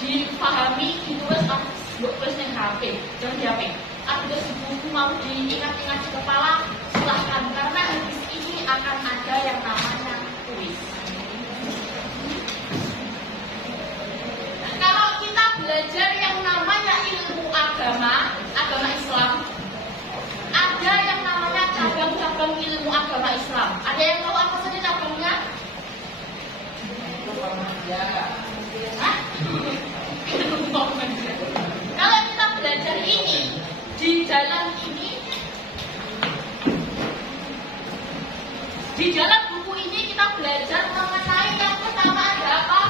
dipahami, ditulis yang HP, jangan di HP. Atau buku mau diingat-ingat di kepala, silahkan, karena habis ini akan ada yang namanya kuis. Kalau kita belajar yang namanya ilmu agama Islam, ada yang namanya cabang-cabang ilmu agama Islam. Ada yang tahu apa saja cabangnya? Hah? Kalau kita belajar ini di dalam buku ini kita belajar mengenai yang pertama ada apa?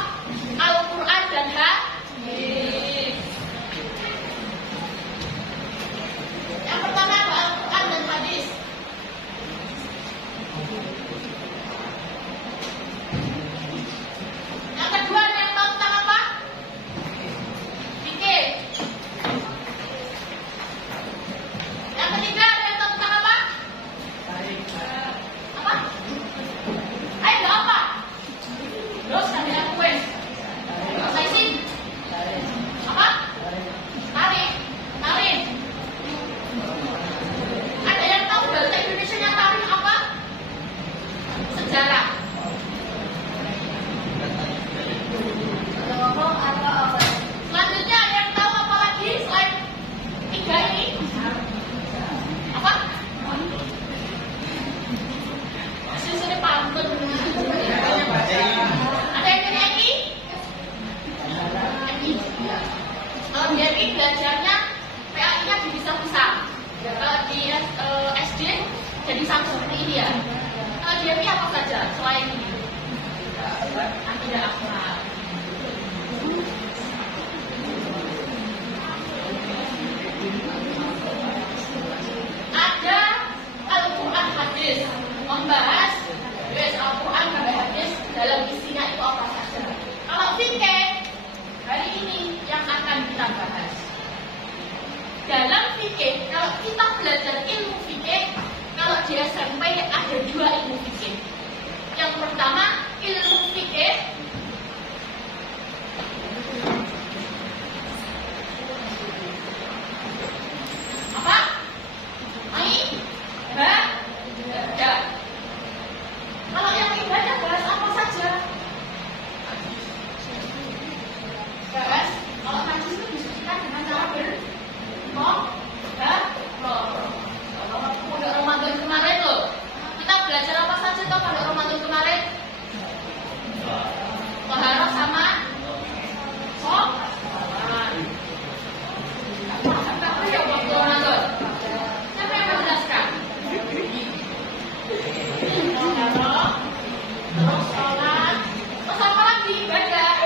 Al-Quran dan hadis. Yang pertama ada Al-Quran dan hadis. Yang kedua ada yang tahu tentang apa? Fikih. Yang ketiga ada yang tahu tentang apa? Apa? Ayo apa? Terus ada yang kuis. Saya sih. Apa? Tarik. Ada yang tahu bahasa Indonesia yang tarik apa? Sejarah. Selanjutnya ada yang tahu apa lagi selain tiga ini? Apa? Sini pantun. Ada yang dari MI? Kalau di MI belajarnya PAI-nya dipisah-pisah. Kalau di SD jadi sama seperti ini ya. Kalau di MI apa saja selain ini? Akidah akhlak. Ada Al-Quran hadis, membahas Al-Quran dan hadis dalam isinya itu apa saja. Kalau fikih hari ini yang akan kita bahas. Dalam fikih, kalau kita belajar ilmu fikih, kalau di SMP ada dua ilmu fikih. Yang pertama ilmu fikih apa? Ibadah. Kalau yang ibadah bahas apa saja? Bahas. Kalau hadis itu disucikan dengan cara pada Ramadan kemarin loh. Kita belajar apa saja toh pada Ramadan kemarin? Taharah sama sholat. Apa ya waktu Ramadan? Siapa yang menjelaskan? Taharah, terus sholat, terus apa lagi? Ibadah,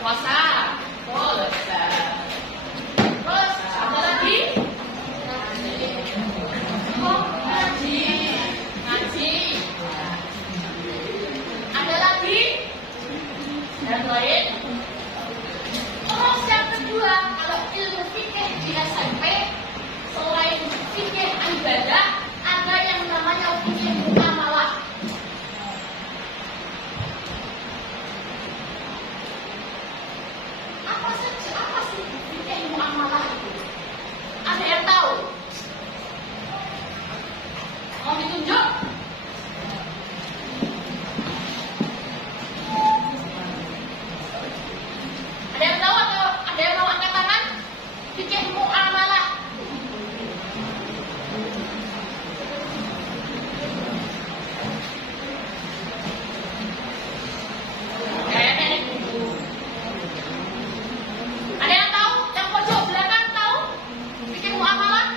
puasa, terus apa lagi? Ngaji. Ada lagi? Dan lain. Terus yang kedua, kalau ilmu fikih di SMP, selain fikih ibadah, ada yang namanya fikih muamalah. Apa sih fikih muamalah itu? Ada yang tahu? Mau ditunjuk? Ada yang tahu atau ada yang mau angkat tangan? Fikih muamalah. Ada yang tahu? Yang pojok belakang tahu? Fikih muamalah?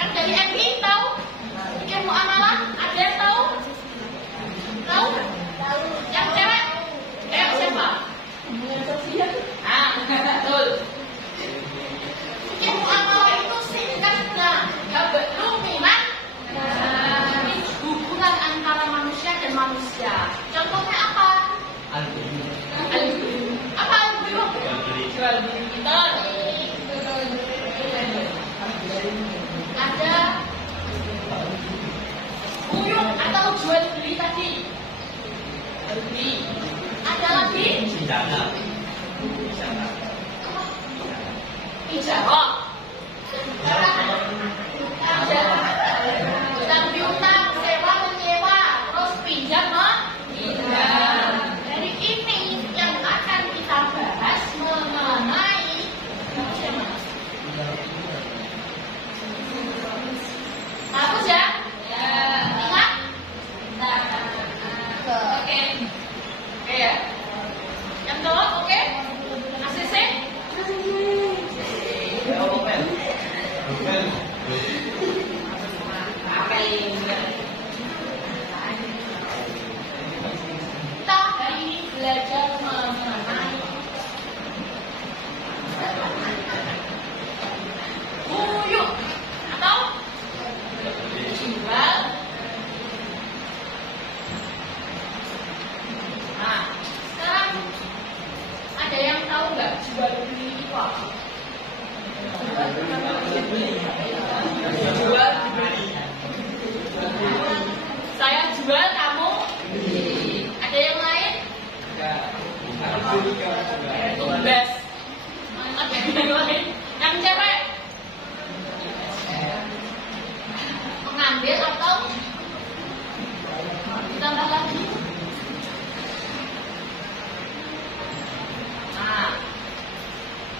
Yang dari MI tahu? Fikih muamalah? Ada yang tahu? Tahu? Yang cewek? Siapa? Betul. Fikih muamalah itu singkatnya belum hubungan antara manusia dan manusia. Contohnya apa? Apa al-buyuh? Jual beli kita. Ada buyuh atau jual beli tadi. Ada lagi? Ijarah. Utang piutang, sewa menyewa, terus pinjam meminjam. Dari ini yang akan kita bahas mengenai bagus ya? Ingat? Oke. Oke ya. Yang tolong oke? ACC? Kita hari ini belajar mengenai buyut atau jual. Nah, sekarang ada yang tahu nggak jual beli itu apa? Jual beli. Saya jual, kamu beli. Ada yang lain? Tumbas. Ada yang lain? Yang cewek? Mengambil atau ditambah lagi?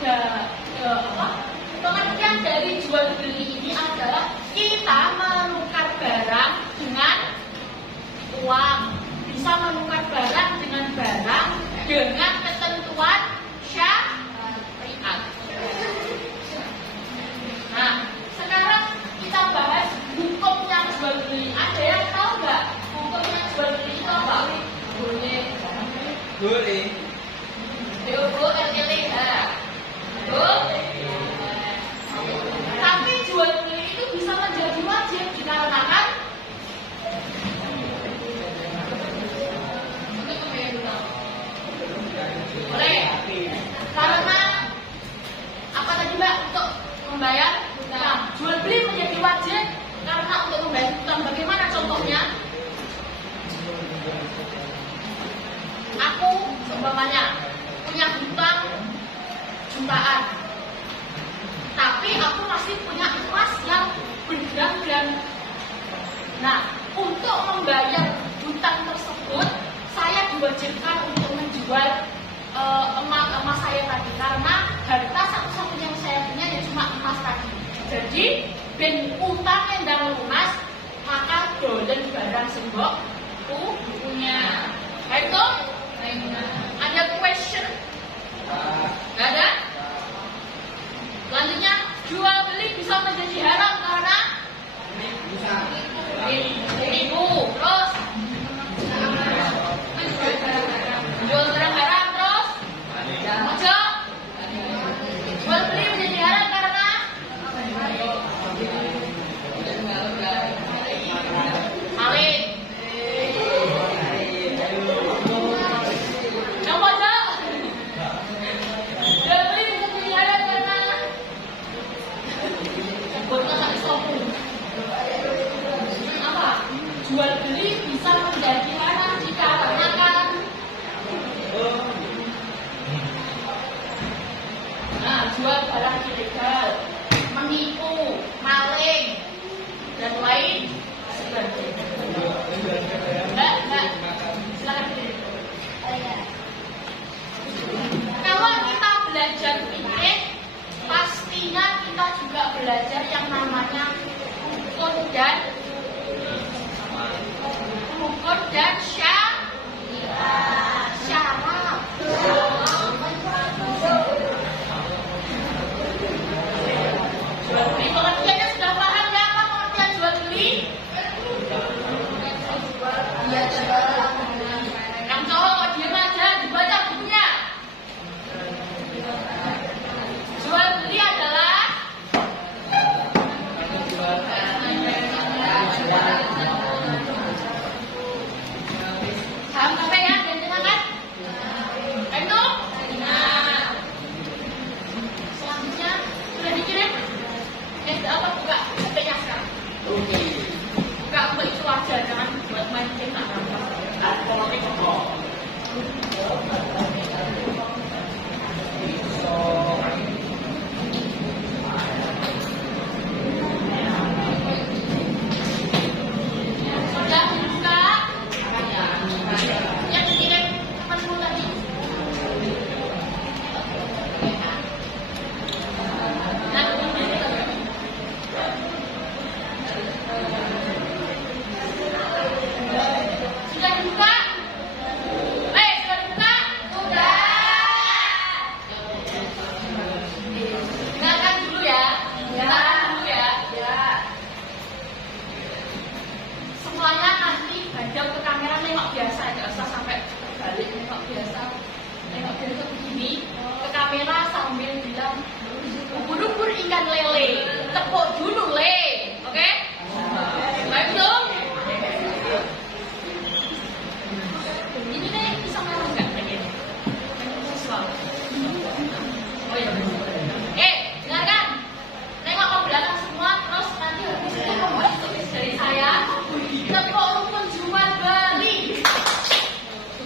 Nah, pengertian dari jual beli ini adalah kita menukar barang dengan uang, bisa menukar barang dengan barang dengan ketentuan syariat. Nah, sekarang kita bahas hukumnya jual beli. Ada yang tahu nggak hukumnya jual beli itu apa? Boleh. Boleh. Tapi jual beli itu bisa menjadi wajib dikarenakan boleh karena apa tadi Mbak? Untuk membayar utang. Jual beli menjadi wajib karena untuk membayar utang. Bagaimana contohnya? Aku seumpamanya punya hutang jutaan, tapi aku masih punya emas yang bergram-gram. Nah, untuk membayar hutang tersebut, saya diwajibkan untuk menjual emas saya tadi, karena harta satu-satunya yang saya punya ya cuma emas tadi. Jadi, ben utang endang lunas, maka dolen barang sembok punya. Itu ada question? Gak ada? Selanjutnya, jual beli bisa menjadi haram karena ibu, terus jual barang haram, terus ojo. Jual beli menjadi haram karena maling.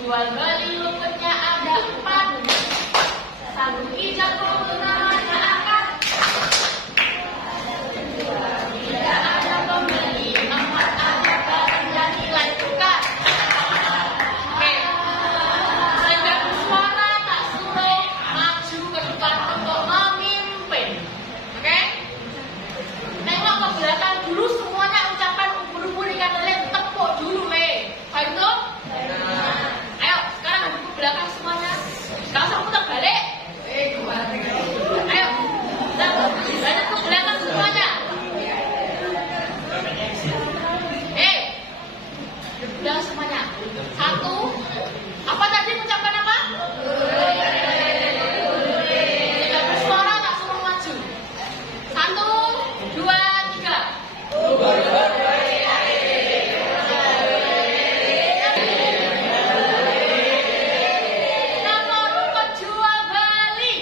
jual beli luputnya ada 4. Satu tidak namanya akad. Tidak ada pembeli, 4 ada barang dan nilai tukar. Oke, saya nggak bersuara, tak suruh maju ke depan untuk memimpin. Oke, nengok ke belakang dulu semuanya, ucapan ubur-ubur ikan lele tepuk dulu le. Baik tuh? Ayo, sekarang hadap ke belakang semuanya. Gak usah putar balik. Ayo, hadap ke belakang semuanya. Ke belakang semuanya. 1. Apa tadi ucapan apa? Tidak bersuara, tak suruh maju. 1, 2, 3. Nomor rukun jual beli.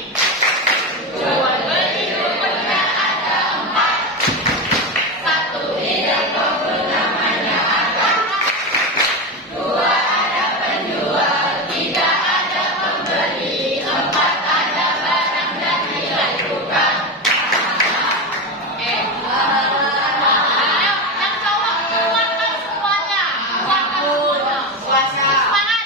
Jual beli rukunnya ada 4. 1 tidak kabul namanya akad. 2 ada penjual, 3 ada pembeli, 4 ada barang dan nilai tukar. Ayo, yang cowok kuatkan semuanya. Kuatkan semuanya. Semangat.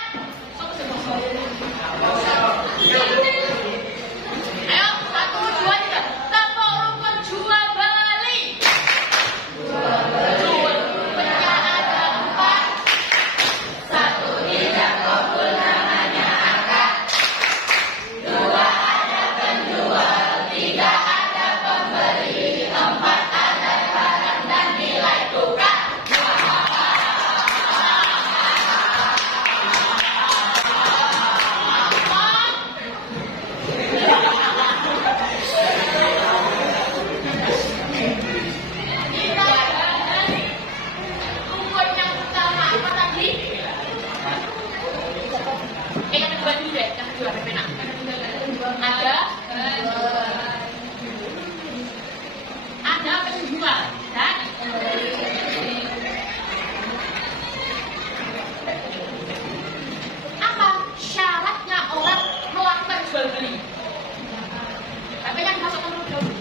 Ayo, 1, 2, 3. Tepuk rukun jual beli. Jual rukunnya ada 4. 1 tidak kabul namanya akad. 2 ada penjual, 3 ada pembeli, 4 ada barang dan nilai tukar. Kita dari rukun yang pertama apa tadi? Yang kedua dulu deh, yang kedua Pepena. Ada penjual dan apa syaratnya orang melakukan jual beli? Tapi yang dimasukkan dulu dulu.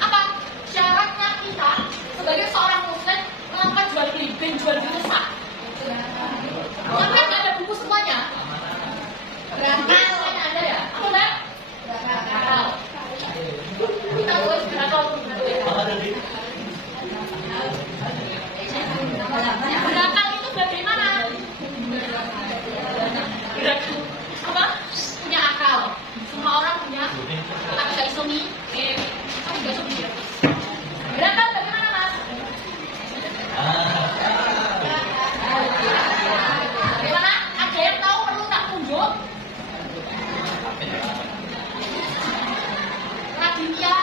Apa syaratnya kita sebagai seorang muslim melakukan jual beli? Ben jual beli sah. Kan nggak ada buku semuanya. Semuanya ada ya? Apa enggak? Berakal. Kita harus berakal. Berakal itu bagaimana? Berakal apa? Punya akal. Semua orang punya. Aku gak isomi. Aku gak isomi. Berakal bagaimana, Mas? Bagaimana? Ada yang tahu perlu tak tunjuk? Raditya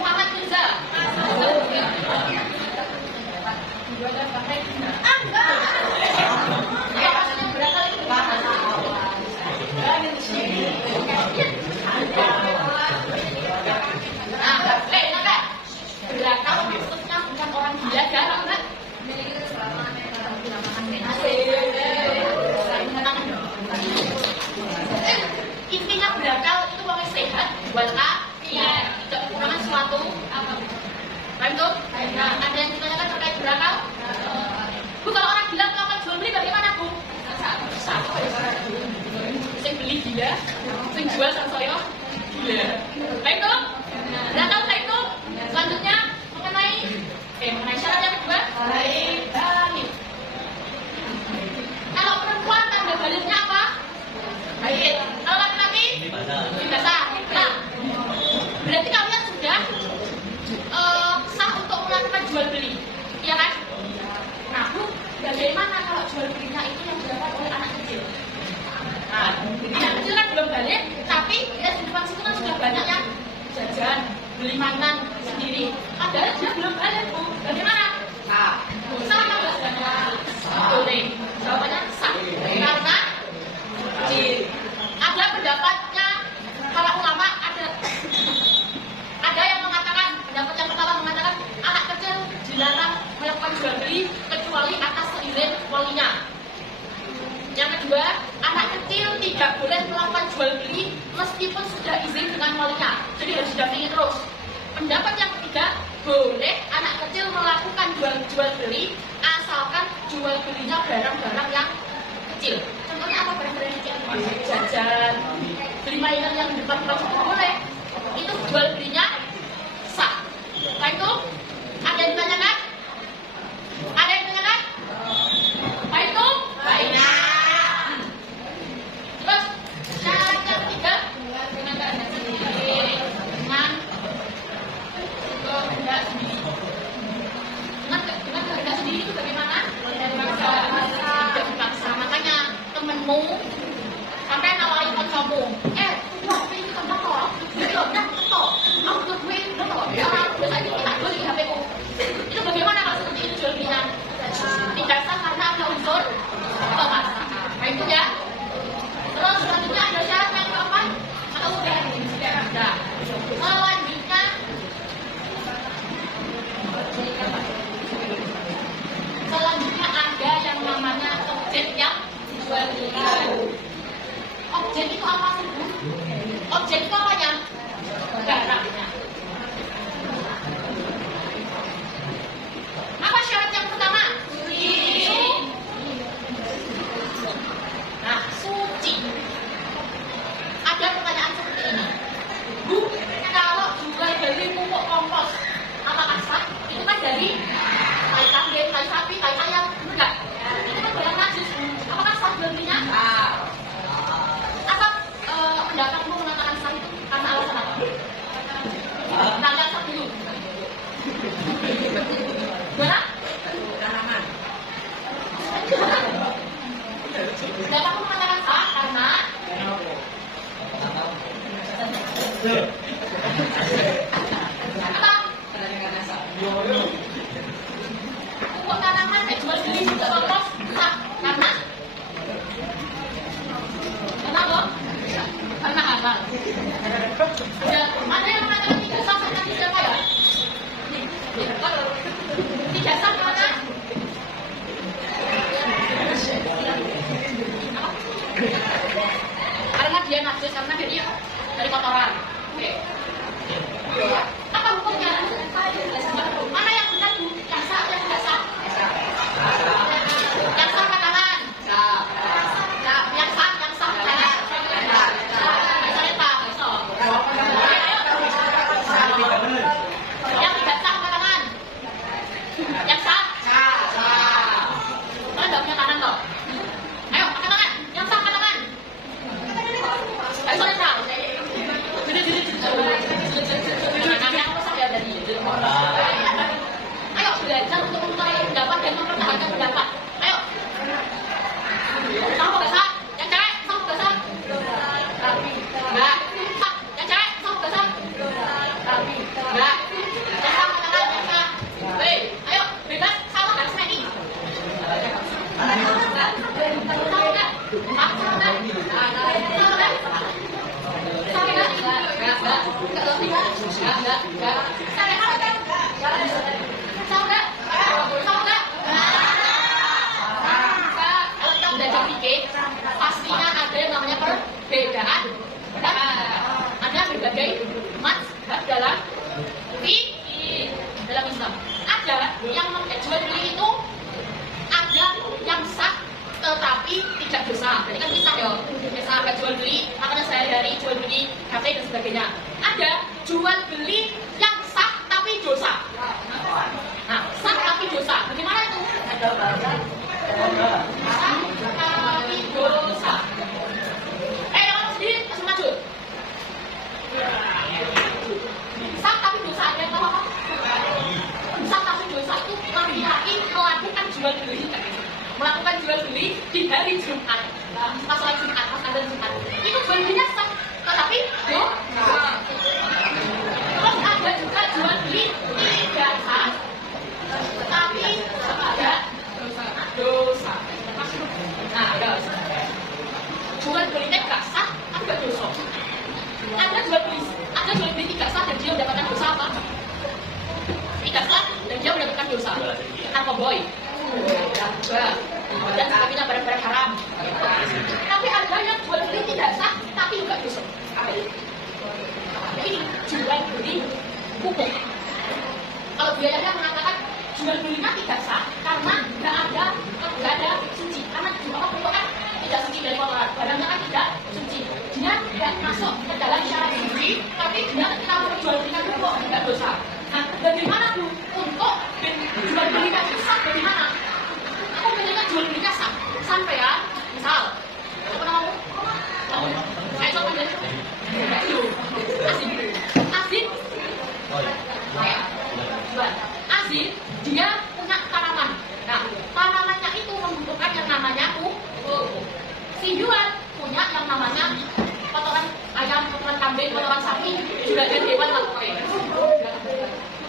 Muhammad Mirza. Enggak. Ya, maksudnya berakal itu gimana? Nah, berakal maksudnya bukan orang gila garang, enggak? Intinya berakal itu orang sehat, walafiat, tidak kekurangan suatu apa. Paham tuh? Nah, ada yang ditanyakan terkait berakal? beli kecuali atas seizin walinya. Yang kedua, anak kecil tidak boleh melakukan jual beli meskipun sudah izin dengan walinya. Jadi harus didampingi terus. Pendapat yang ketiga, boleh anak kecil melakukan jual beli asalkan jual belinya barang-barang yang kecil. Contohnya apa barang-barang yang kecil? Jajan, beli mainan yang di depan boleh. Itu jual belinya sah. Setelah itu, ada yang ditanyakan? Ada yang ditanyakan? Apa itu? Baiklah. Terus, syarat yang ketiga, dengan keadaan sendiri, dengan kehendak sendiri. Dengan kehendak sendiri itu bagaimana? Tidak dipaksa. Makanya temenmu sampai nawarin kancamu, wah ini kan motor, itu dah motor, aku tuh duit motor, ya biasa itu tak beli HP ku. Itu bagaimana kalau seperti itu jual belinya? Tidak sah karena ada unsur pemaksaan. Nah itu ya. Terus selanjutnya ada syarat yang keempat atau sudah ada. Selanjutnya ada yang namanya objek yang jual beli. Objek itu apa sih, Bu? Objek itu apanya? Barangnya. Apa syarat yang pertama? Suci. Nah, suci. Ada pertanyaan seperti ini. Bu, kalau jual beli pupuk kompos, apakah sah? Itu kan dari tai kambing, tai sapi, tai ayam, enggak? Itu kan barang najis. Apakah sah jual belinya? Pendapatmu mengatakan sah itu karena alasan apa? Tanya sah dulu. Gimana? Tanaman. Pendapatmu mengatakan sah karena apa? Pupuk tanaman jual beli juga kompos sah karena apa? Karena halal. Ada yang mengatakan tidak sah karena siapa ya? Tidak sah karena karena dia najis, karena dia dari kotoran. Oke. Apa hukumnya? Mana yang benar, Bu? Yang sah atau yang tidak sah? Yang sah katakan. Yang sah katakan. Yang tidak sah katakan. Yang sah? Kalian nggak punya tangan toh? Ayo, angkat tangan. Yang sah katakan. Ayo, sah. Ayo belajar untuk memulai pendapat dan mempertahankan pendapat. Ayo. Sama nggak sah? Yang cewek sama nggak sah? Enggak. Yang cewek sama nggak sah? Enggak. Yang sah katakan yang sah. Ayo bebas sama nggak sah ini? Sama nggak? Pastinya ada yang namanya perbedaan. Ada berbagai mazhab dalam fikih dalam Islam. Ada yang jual beli itu ada yang sah tetapi tidak dosa. Jadi kan bisa ya, bisa agak jual beli makanan sehari-hari, jual beli kafe dan sebagainya. Ada jual beli yang sah tapi dosa. Nah, sah tapi dosa. Bagaimana itu? Sah tapi dosa. Kamu sendiri langsung maju. Sah tapi dosa ada yang tahu apa? Sah tapi dosa itu laki-laki melakukan jual beli. Melakukan jual beli di hari Jumat, masalah Jumat, pas ada Jumat, itu jual belinya sah, tetapi terus ada juga jual beli tidak sah, tetapi ada dosa. Nah, jual belinya tidak sah, tapi tidak dosa. Ada jual beli tidak sah dan dia mendapatkan dosa apa? Tidak sah dan dia mendapatkan dosa. Narkoboy. riba dan sebagainya, barang-barang haram. Tapi ada yang jual beli tidak sah, tapi juga dosa. Apa ini? Ini jual beli pupuk. Kalau biayanya mengatakan jual belinya tidak sah karena nggak ada suci, karena jual pupuk kan tidak suci dari kotoran, barangnya kan tidak suci. Dia tidak masuk ke dalam syarat suci, tapi dia kita jual belikan pupuk tidak dosa. Nah, bagaimana Bu untuk jual belikan itu sah? Bagaimana? Aku pengennya jual belikan sah. Sampai ya, misal, apa namamu? Saya coba jadi Asin. Asin, dia punya tanaman. Nah, tanamannya itu membutuhkan yang namanya pupuk. Si Yuan punya yang namanya kotoran ayam, kotoran kambing, kotoran sapi, juga ada hewan lain.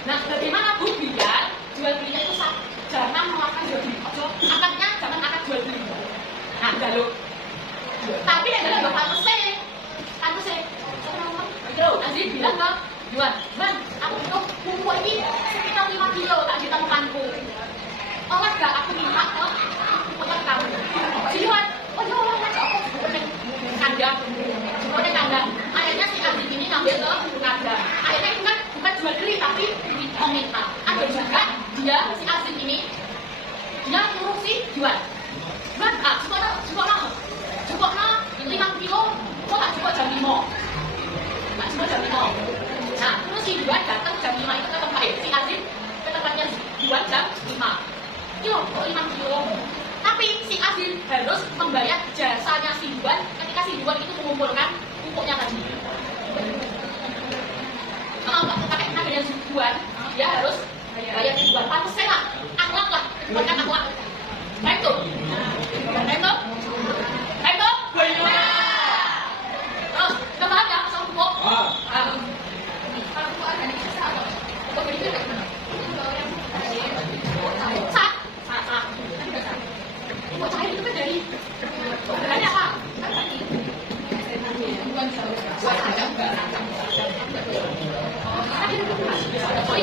Nah, bagaimana Bu biar jual belinya itu sah? Jangan melakukan jual beli. Akadnya jangan akad jual beli. Nah, galuh. Tapi yang dalam bapak Aziz bilang ke Yuan, "Man, aku butuh pupuk ini sekitar 5 kilo tak ditemukanku. Oleh gak aku minta ke pupuknya kamu?" Si Yuan, "Oh ya Allah, ngajak aku pupuknya kandang." Pupuknya kandang. Akhirnya si Aziz ini ngambil ke kandang. Akhirnya itu kan bukan jual beli tapi meminta. Ada juga dia si Aziz ini dia nyuruh si Yuan, "Man, cukupnya 5 kilo, kok tak cukup jam 5? Nggak cukup jam 5. Nah, terus si Yuan datang jam 5 itu ke tempat si Aziz ke tempatnya Yuan jam 5. Kilo, kok 5 kilo? Tapi si Aziz harus membayar jasanya si Yuan ketika si Yuan itu mengumpulkan pupuknya tadi. Kalau nggak pakai tenaga yang Yuan, dia harus bayar si Yuan. Pantasnya lah, akhlak lah, bukan akhlak. Baik tuh. Baik tuh. Baik tuh. Terus, udah paham ya masalah pupuk? Kalau pupuk organik itu sah atau pupuk organik itu bagaimana? Sah. Pupuk cair itu kan dari bahannya apa? Soalnya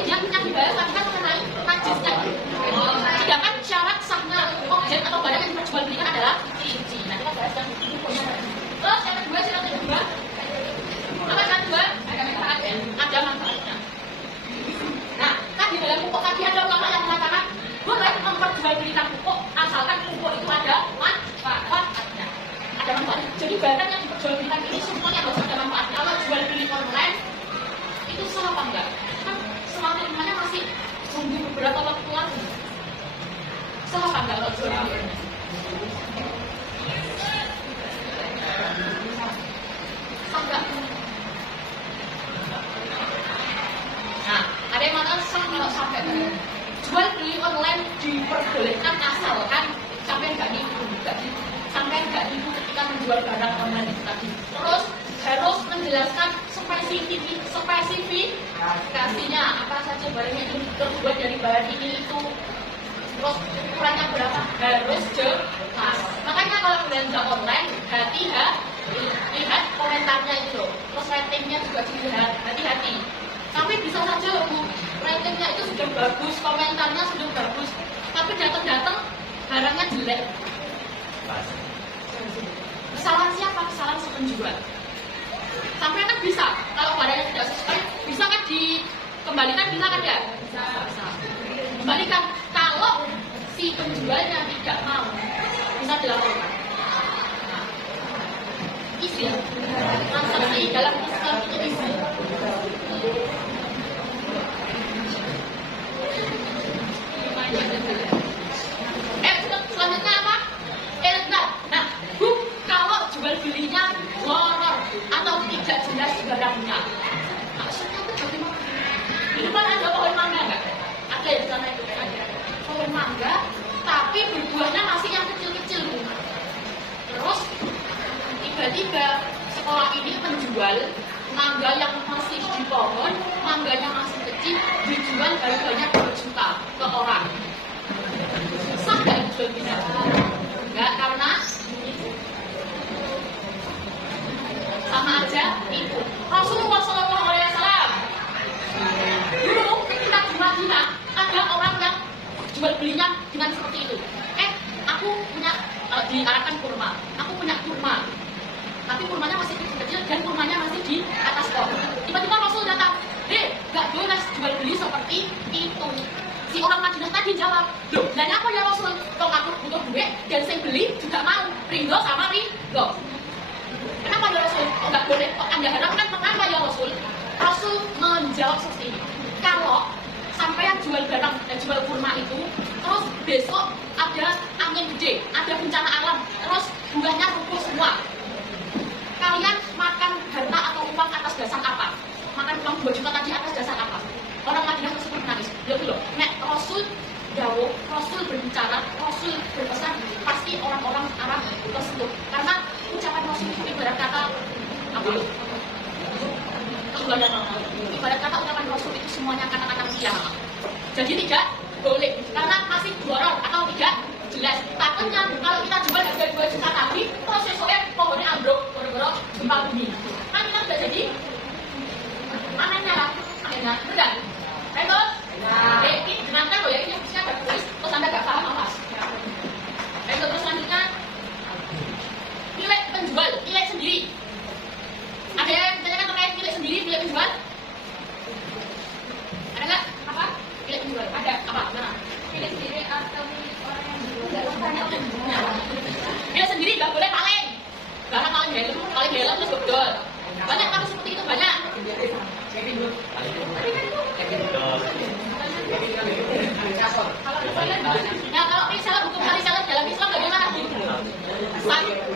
dia punya dibayar kan mengenai najisnya. Sedangkan syarat sahnya objek atau barang yang diperjualbelikan adalah suci. Nah, kita bahas yang pupuknya. Terus yang kedua, syarat yang kedua, apa syarat kedua? Ada manfaatnya. Nah, kan di dalam pupuk tadi ada ulama yang mengatakan boleh memperjualbelikan pupuk asalkan pupuk itu ada manfaatnya. Ada manfaatnya. Jadi barang yang diperjualbelikan ini semuanya harus ada manfaatnya. Kalau jual beli online itu salah apa enggak? Kan selama ilmunya masih tunggu beberapa waktu lagi. Salah apa enggak kalau jual beli? Enggak. Nah, ada yang mengatakan sah kalau sampai jual beli online diperbolehkan asalkan sampai nggak nipu, sampai nggak nipu ketika menjual barang online itu tadi. Terus harus menjelaskan spesifikasinya apa saja barangnya itu terbuat dari bahan ini itu. Terus ukurannya berapa harus jelas. Makanya kalau belanja online lihat komentarnya itu loh. Terus ratingnya juga dilihat, hati-hati. Tapi bisa saja loh Bu, ratingnya itu sudah bagus, komentarnya sudah bagus, tapi datang barangnya jelek. Kesalahan siapa? Kesalahan si penjual. Sampai kan bisa, kalau barangnya tidak sesuai, bisa kan dikembalikan, bisa kan ya? Bisa. Kembalikan. Kalau si penjualnya tidak mau, bisa dilaporkan. Isi transaksi dalam Islam itu isi. Selanjutnya apa? Nah, Bu, kalau jual belinya horor atau tidak jelas barangnya, maksudnya itu bagaimana? Di depan ada pohon mangga nggak? Ada di sana itu ada pohon mangga, tapi buahnya masih yang kecil-kecil, Bu. Terus tiba-tiba sekolah ini menjual mangga yang masih di pohon, mangganya masih kecil, dijual harganya 2 juta ke orang. Sah nggak dijual bisa? Enggak, karena sama aja itu. Rasulullah SAW dulu ketika di Madinah ada orang yang jual belinya dengan seperti itu. diarahkan kurma. Aku punya kurma, tapi kurmanya masih kecil dan kurmanya masih di atas pohon. Tiba-tiba Rasul datang, gak boleh jual beli seperti itu. Si orang Madinah tadi jawab, loh, dan apa ya Rasul? Kalau aku butuh duit dan saya beli juga mau, ringo sama ringo. Kenapa ya Rasul? Oh gak boleh, kok Anda harapkan mengapa ya Rasul? Rasul menjawab seperti ini, kalau sampai jual barang dan jual kurma itu, terus besok ada angin gede, ada bencana alam, terus buahnya rubuh semua. Kalian makan harta atau uang atas dasar apa? Makan uang 2 juta tadi atas dasar apa? Orang Madinah tersebut menangis. Loh, nek Rasul jauh, Rasul berbicara, Rasul berpesan, pasti orang-orang Arab tersebut. Karena ucapan Rasul itu ibarat kata apa? Ibarat kata ucapan Rasul itu semuanya kata-kata kiamat. Jadi tidak boleh, karena masih dorong atau tidak jelas. Takutnya kalau kita jual harga 2 juta tadi, terus besoknya pohonnya ambruk, gara-gara gempa bumi. Kan kita sudah jadi anehnya lah, anehnya, benar? Terus, ini dengarkan loh ya, ini harusnya ada tulis, terus Anda gak paham awas. Terus selanjutnya, milik penjual, milik sendiri. Ada yang ditanyakan terkait milik sendiri, milik penjual? Ada nggak? Apa? Milik penjual? Ada? Apa? Mana? Milik sendiri atau milik orang yang jual? Milik sendiri nggak boleh paling. Karena paling helm terus betul. Banyak kasus seperti itu, banyak. Nah, kalau reseller, hukum reseller dalam Islam bagaimana?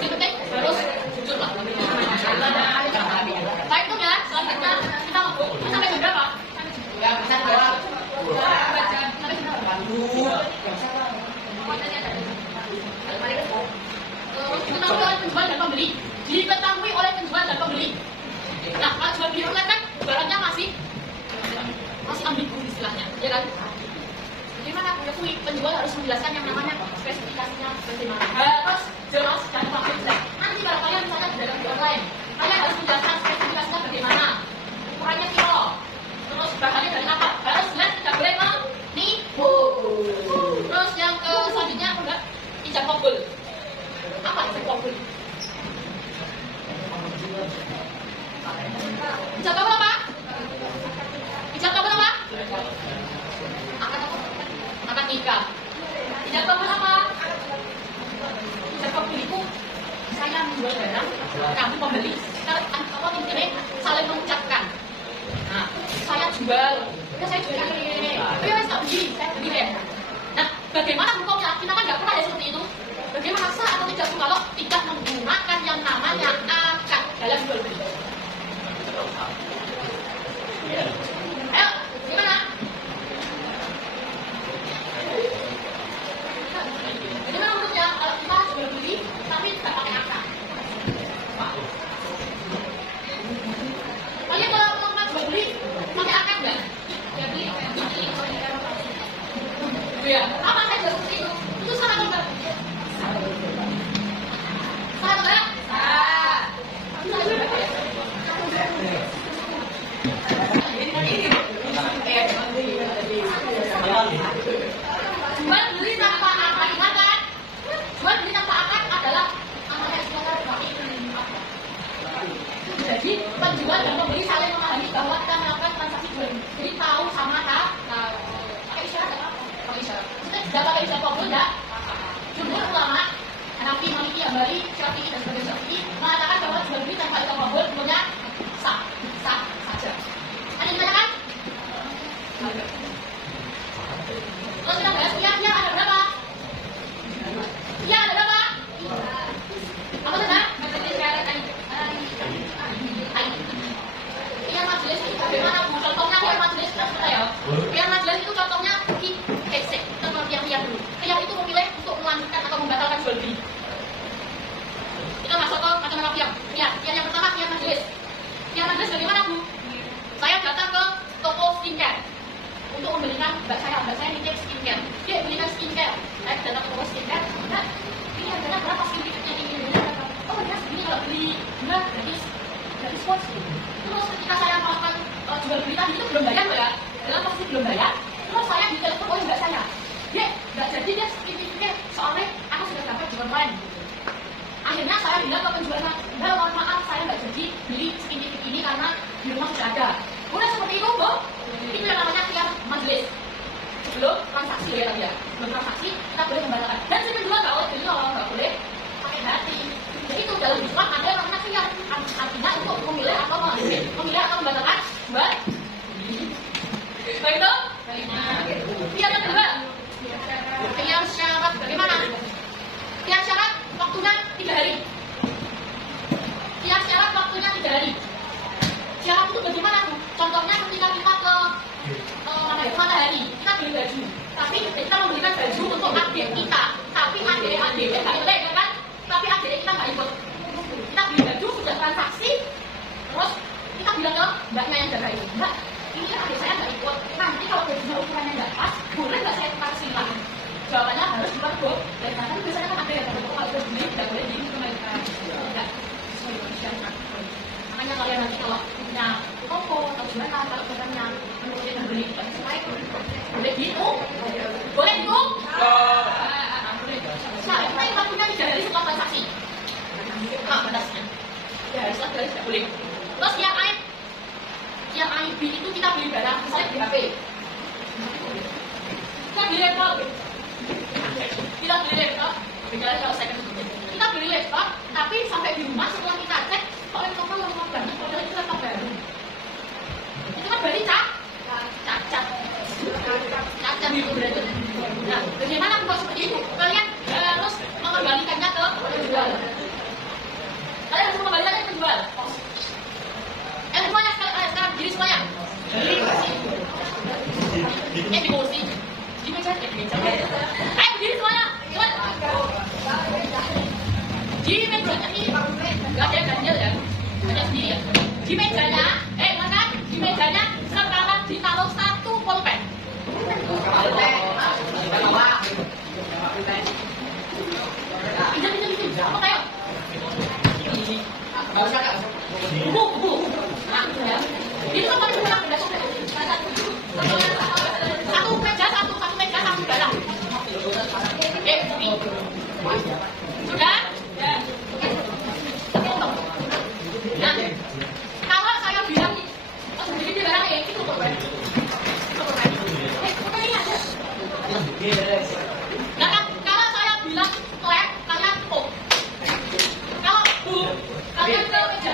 Yang penting harus jujur lah. Baik itu ya, selanjutnya kita ngobrol sampai jam berapa? Ya, bisa jawab. Sampai jam berapa? Diketahui oleh penjual dan pembeli. Diketahui oleh penjual dan pembeli. Nah, kalau jual beli online kan barangnya masih ambigu istilahnya, ya kan? Gimana penjual harus menjelaskan yang namanya spesifikasinya bagaimana, harus jelas dan paham. Nanti kalau kalian misalnya di dalam online, kalian harus menjelaskan spesifikasinya bagaimana, ukurannya kilo, terus bahannya dari apa, harus jelas, tidak boleh menipu. Terus yang selanjutnya apa enggak? Ijab kabul. Apa ijab kabul? Ijab kabul apa? Ijab kabul apa? Akad nikah. Ijab kabul apa? Ijab kabul itu saya menjual barang, kamu pembeli. Kalau intinya saling mengucapkan. Nah, saya jual, ya saya jual ini. Ya wes tak beli, saya beli ya. Nah, bagaimana hukumnya? Kita kan nggak pernah ya seperti itu. Bagaimana sah atau tidak kalau tidak menggunakan yang namanya akad dalam jual beli? Ayo, gimana? Bagaimana menurutnya kalau kita jual beli tapi tidak pakai akad? Kalian kalau mau jual beli pakai akad nggak? Ya beli. Ya, apa saja seperti itu? Itu salah atau enggak? Salah atau enggak? Salah. Jual beli tanpa akad, ingat kan? Jual beli tanpa akad adalah namanya istilah berarti. Jadi penjual dan pembeli saling memahami bahwa kita melakukan transaksi jual beli. Jadi tahu sama tak? Pakai isyarat apa? Pakai isyarat. Tidak pakai isyarat kabul enggak? Jumhur ulama, Hanafi, Maliki, Hambali, Syafi'i dan sebagainya Syafi'i mengatakan bahwa jual beli tanpa isyarat kabul sebenarnya sah saja. Ada yang ditanyakan? Terus kita bahas iya ada berapa? Iya ada berapa? Apa saja? Iya majelis itu bagaimana Bu? Contohnya iya majelis kita ya. Iya majelis itu contohnya hesek, yang dulu. Yang itu memilih untuk melanjutkan atau membatalkan jual beli. Kita masuk ke macam-macam yang. Ya, yang pertama yang majelis. Yang majelis bagaimana Bu? Saya datang ke toko skincare untuk membelikan mbak saya nitip skincare. Dia belikan skincare. Saya datang ke toko skincare. Nah, ini harganya berapa skincare ini? Oh ya segini kalau beli enggak gratis sports. Terus ketika saya melakukan jual beli tadi itu belum bayar ya, dalam posisi belum bayar. Terus saya ditelepon oleh mbak saya. Dia nggak jadi dia skincare soalnya aku sudah dapat di online. bertransaksi, kita boleh membatalkan. Dan yang kedua nggak boleh pakai hati. Jadi itu dalam Islam ada yang namanya khiyar, artinya untuk memilih atau membatalkan buat baik dong. Khiyar yang kedua, khiyar syarat. Bagaimana? Khiyar syarat waktunya 3 hari. Khiyar syarat waktunya 3 hari. Syarat itu bagaimana? Contohnya ketika kita ke Matahari, kita beli baju, tapi kita membelikan baju untuk adik kita, tapi adik-adiknya nggak boleh, kan? Tapi adik kita nggak ikut. Kita beli baju sudah transaksi, terus kita bilang ke mbaknya yang jaga itu, mbak, ini adik saya nggak ikut. Nanti kalau bajunya ukurannya nggak pas, boleh nggak saya tukar silang? Jawabannya harus dibuat dan karena biasanya kan ada yang kalau udah beli nggak boleh dikembalikan. Tidak sesuai dengan syariat. Makanya kalian nanti kalau punya toko atau gimana, kalau barangnya menurut yang beli boleh gitu? Boleh gitu? Sampai waktunya 3 hari setelah transaksi. Batasnya. Ya, setelah 3 hari tidak boleh. Terus yang AIB itu kita beli barang, misalnya di HP. Kita beli laptop. Beda kalau saya kita beli laptop, tapi sampai di rumah setelah kita cek, kok laptopnya lemot banget, padahal itu laptop baru. Itu kan berarti cacat gitu berarti. Nah, bagaimana kalau seperti itu? Kalian harus mengembalikannya ke penjual. Kalian harus mengembalikannya ke penjual. Semuanya sekarang diri semuanya. Di kursi. Di meja. Berdiri semuanya. Di meja ini nggak ada ganjil ya, ada sendiri ya. Di mejanya, mana? Di mejanya sekarang ditaruh 1 pulpen. Apa kayak? Buku. Nah, ya. Ini kan paling kurang beda. Satu meja satu barang. Sudah? Ya. Nah, kalau saya bilang jadi di barang itu pulpen. Nah, kalau saya bilang lab, kalian puk. Kalau bu, kalian ke meja.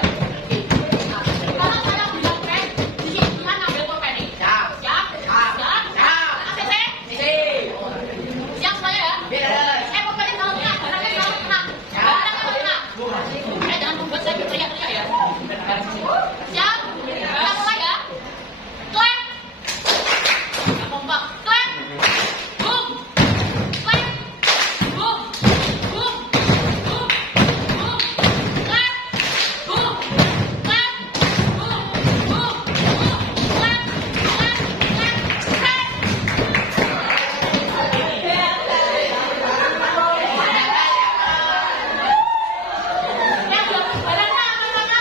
Kalau saya bilang pen, di sini kalian ambil pulpen ini. Siap. ACC? Siap semuanya ya? Pulpennya kalau kena, barangnya kalau kena. Jangan membuat saya berteriak-teriak ya. Siap? Kita mulai ya. Clap. Kompak. Clap. Boom. Clap. Boom. Boom. Boom. Boom. Clap. Boom. Clap. Boom. Boom. Boom. Clap. Clap. Yang belum barangnya apa namanya?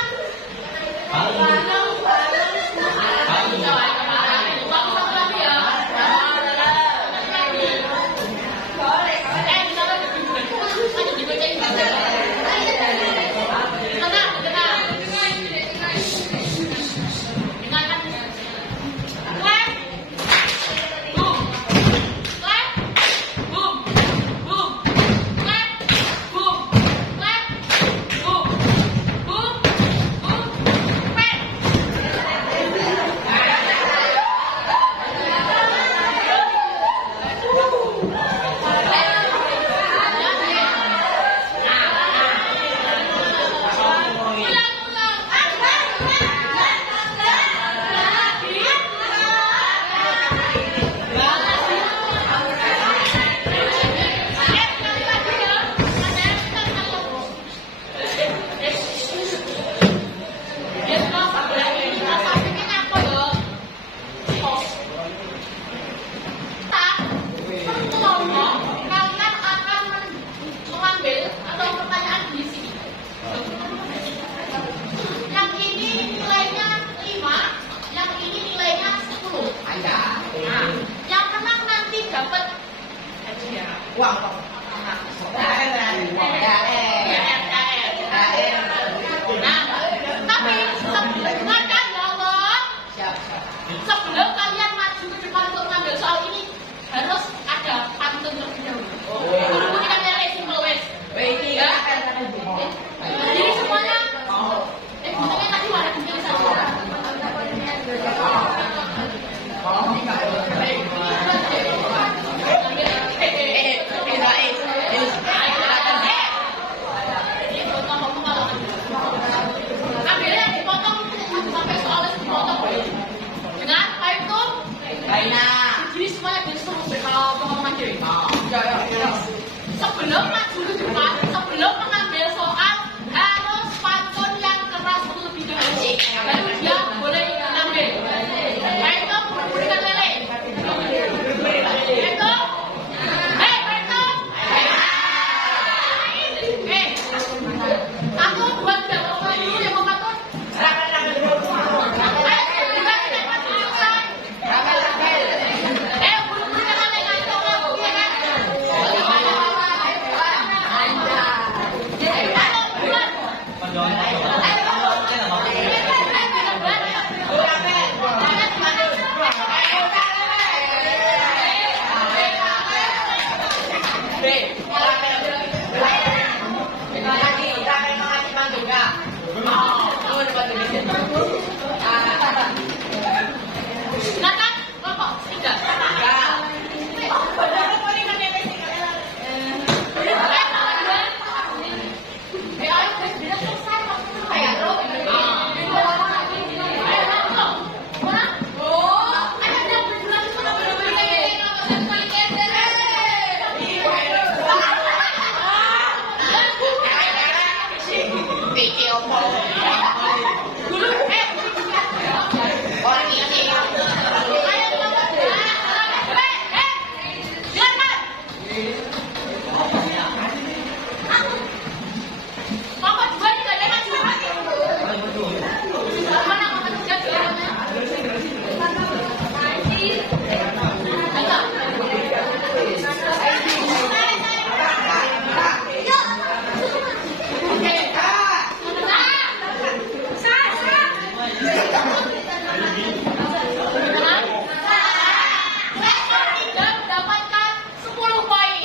Uang. Tapi sebelum kalian maju ke depan untuk mengambil soal ini harus ada pantun sebelum maju ke depan, sebelum mengambil soal harus pantun yang keras terlebih dahulu. Baru dia boleh ngambil. Itu berikan lele. Itu. Itu. Satu, dua, tiga. Orang dulu yang mau pantun. Silakan, kelompok tiga. Mendapatkan 10 poin.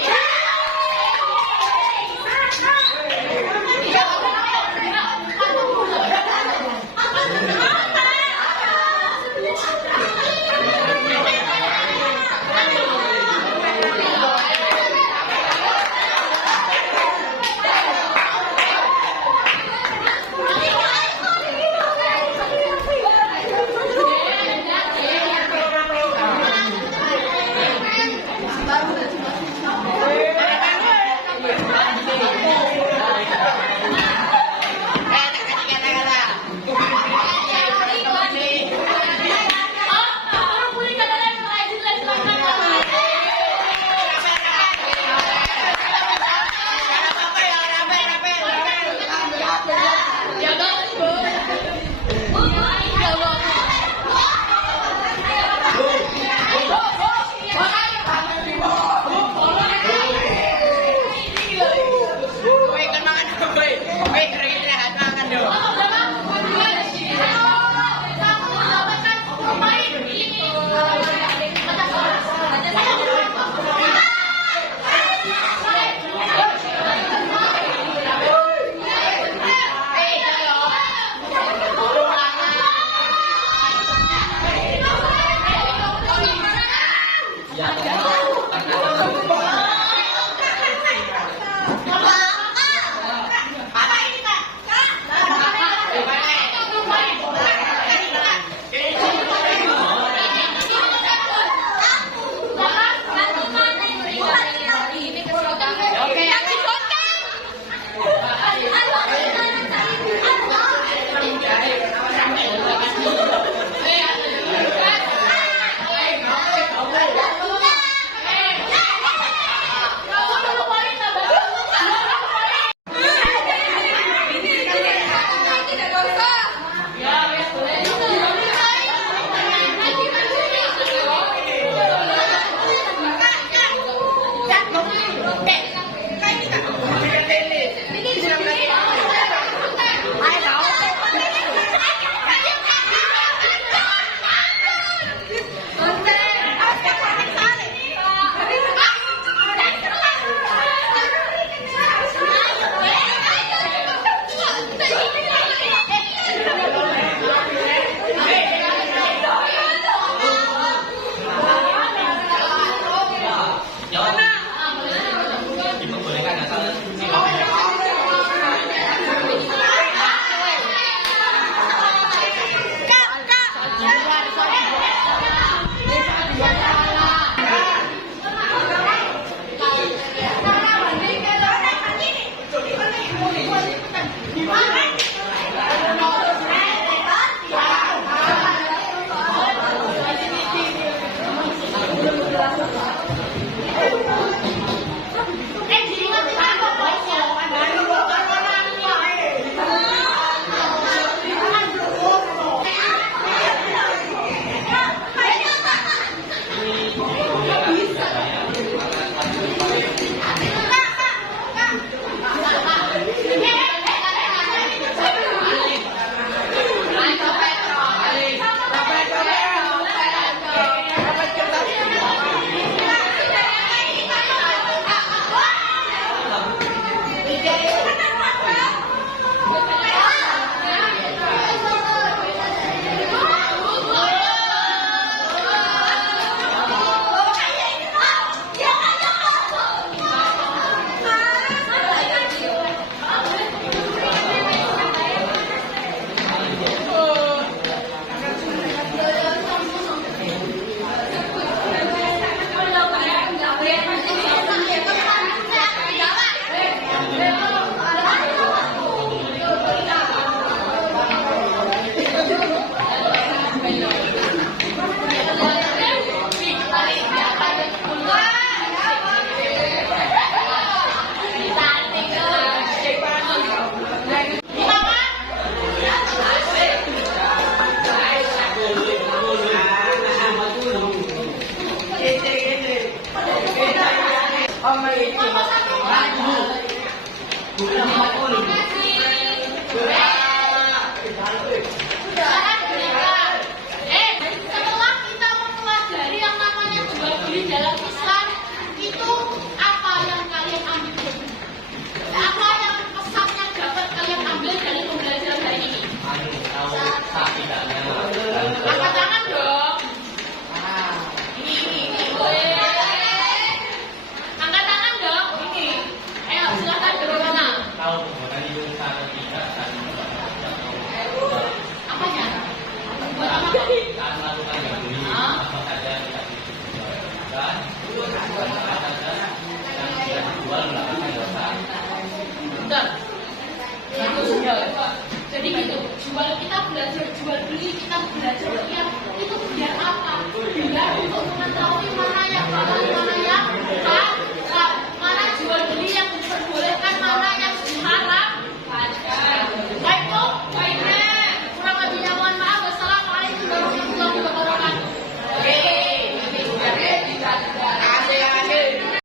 Kelompok satu. Bu. Bu.